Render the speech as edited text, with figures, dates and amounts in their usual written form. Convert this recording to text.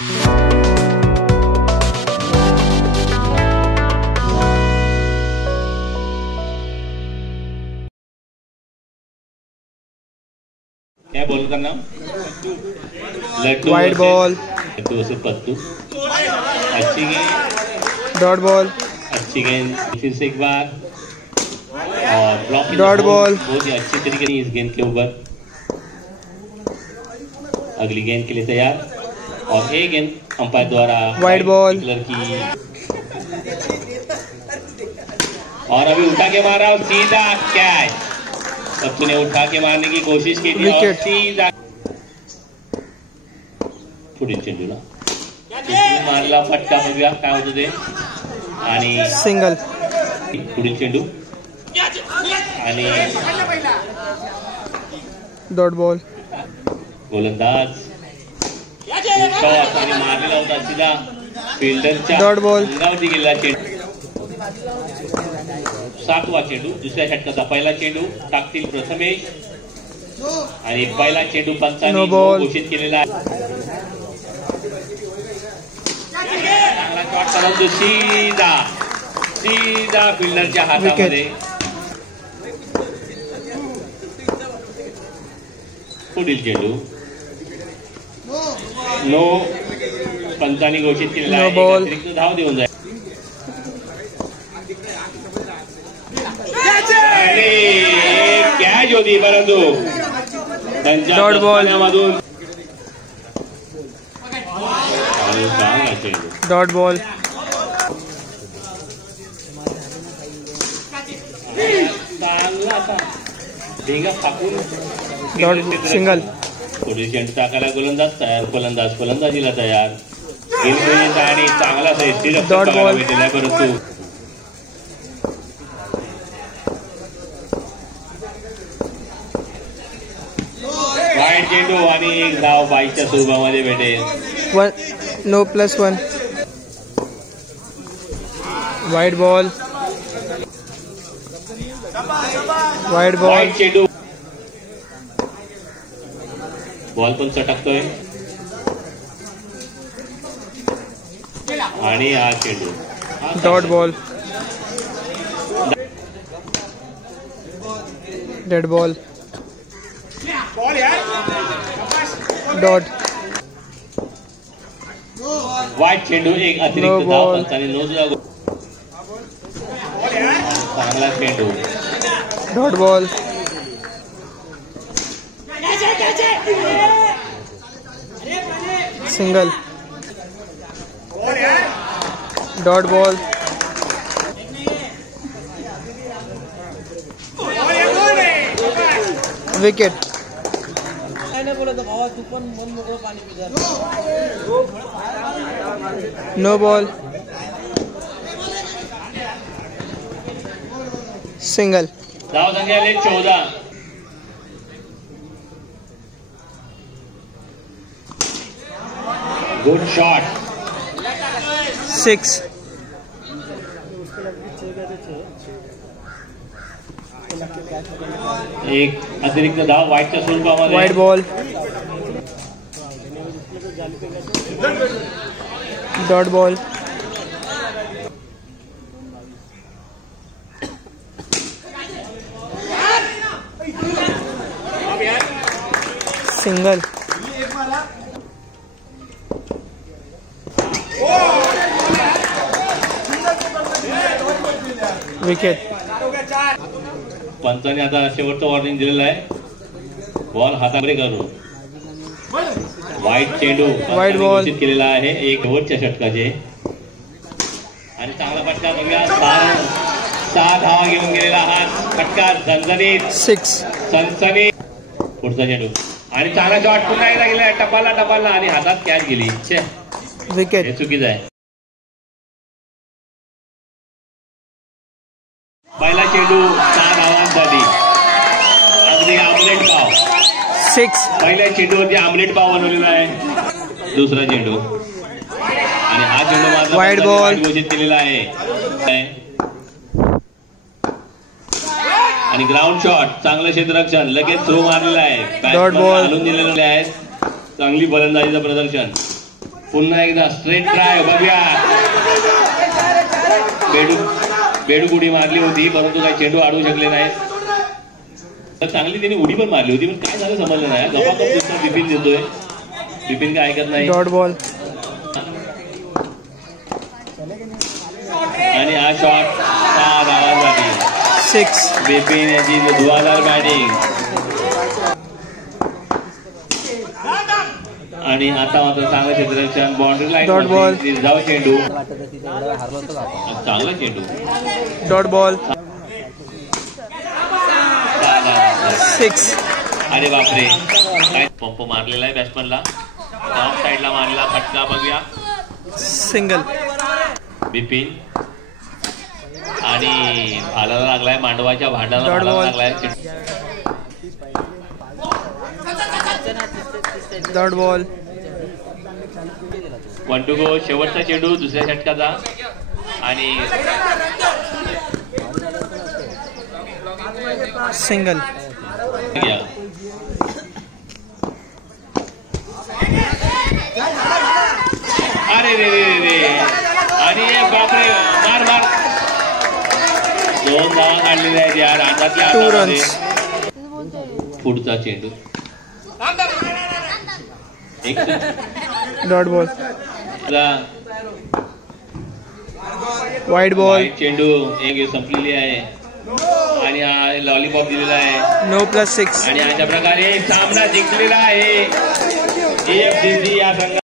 क्या बॉल का नाम? लड्डू। Wide ball. लड्डू से पत्तू। अच्छी गेंद। Dot ball. अच्छी गेंद फिर से एक बार और ब्लॉक। Dot ball. बहुत ही अच्छी तरीके से इस गेंद के ऊपर। अगली गेंद के लिए तैयार और एक गेंद अंपायर द्वारा वाइड बॉल की। और अभी उठा के मारा और सीधा कैच। बच्चों ने उठा के मारने की कोशिश की थी और सीधा पुढील चेंडूला मारला फटका. बघूया काय होतं ते. आणि सिंगल. पुढील चेंडू आणि डॉट बॉल. गोलंदाज शॉट आणि मारलेला होता सीधा फिल्डरच्या डॉट बॉल. अंगावरती गेलेला चेंडू. 7वा चेंडू दुसऱ्या षटकाचा पहिला चेंडू टाकतील प्रथमेश आणि पहिला चेंडू पंचांनी घोषित केलेला आहे. चांगला शॉट परंतु सीधा फिल्डरच्या हातामध्ये. पुढील चेंडू नो. पंचांनी घोषित केलेला आहे. अतिरिक्त धाव देऊन जाईल. कॅच होती परंतु डॉट बॉल. Dot ball. चांगला ढेंगा फाकून डॉट. सिंगल. पुढील चेंडू टाकायला गोलंदाज तयार. फलंदाजीला तयार. आणि चांगला डॉट बॉल. परंतु वाईड चेंडू आणि एक धाव बाईच्या स्वरूपामध्ये भेटेल. 1 no +1. Wide ball. Wide ball. Wide चेंडू. बॉल पण चटकतोय आणि हा चेंडू. Dot ball. Dead ball. Dot. Wide चेंडू एक अतिरिक्त धाव पंचाने नोंदला. चांगला चेंडू. Dot ball. Single. Dot ball. Wicket. No ball. Single. धाव संख्या 14. Good shot. 6. एक अतिरिक्त धाव वाईडच्या स्वरूपामध्ये. Wide ball. Dot ball. Single. Wicket. पंचाने आता शेवटचं वॉर्निंग दिलेलं आहे. बॉल हातामध्ये करून वाईड चेंडू वाईड बॉल घोषित केलेला आहे. एक शेवटच्या षटकाचे आणि चांगला फटका. बघूया 6 धावा घेऊन गेलेला हा फटका. झणझणीत 6. सनसनी. पुढचा चेंडू आणि चांगला शॉट पुन्हा एकदा गेला. टपाला आणि हातात कॅच गेली. विकेट. हे चुकीचं आहे. पहिला चेंडू 6 धावांसाठी. अगदी आमलेट पाव. 6. पहिल्या चेंडूवरती आमलेट पाव बनवलेला आहे. दुसरा चेंडू आणि हा चेंडू मात्र वाईड बॉल घोषित केलेला आहे. आणि ग्राउंड शॉट. चांगलं क्षेत्ररक्षण. लगेच थ्रो मारलेला आहे. डॉट बॉल आणून दिलेले आहेत. चांगली फलंदाजीचं प्रदर्शन. पुन्हा एकदा स्ट्रेट ट्राय बघूया. बेडूक उडी मारली होती परंतु काही चेंडू अडवू शकले नाही. तर चांगली त्यांनी उडी पण मारली होती पण काय झालं समजलं नाही. जबाबदार बिपिन देतोय. बिपिन काय ऐकत नाही. Dot ball. आणि हा शॉट 6 धावांसाठी. 6. बिपिन याची धुवाधार बॅटिंग. आणि आता मात्र चांगलं क्षेत्ररक्षण बाउंड्री लाईन. Dot ball. जाऊ चेंडू. चांगला चेंडू. Dot ball. 6. अरे बापरे काय पंप मारलेला आहे बॅट्समनला. ऑफ साईडला मारला फटका बघूया. सिंगल. बिपिन आणि भालाला लागलाय. मांडवाच्या भांडाला भालाला लागलाय. Dot ball. 1 to go. शेवटचा चेंडू दुसऱ्या षटकाचा. आणि सिंगल. अरे रे रे रे. आणि बापरे मार 2 धावा काढलेल्या आहेत यार. हातातल्या 2 runs. पुढचा चेंडू. Dot ball. Wide ball. चेंडू एक संपलेली आहे आणि हा लॉलीपॉप दिलेला आहे. नो +6. आणि अशा प्रकारे सामना जिंकलेला आहे. AFCC या संघाने.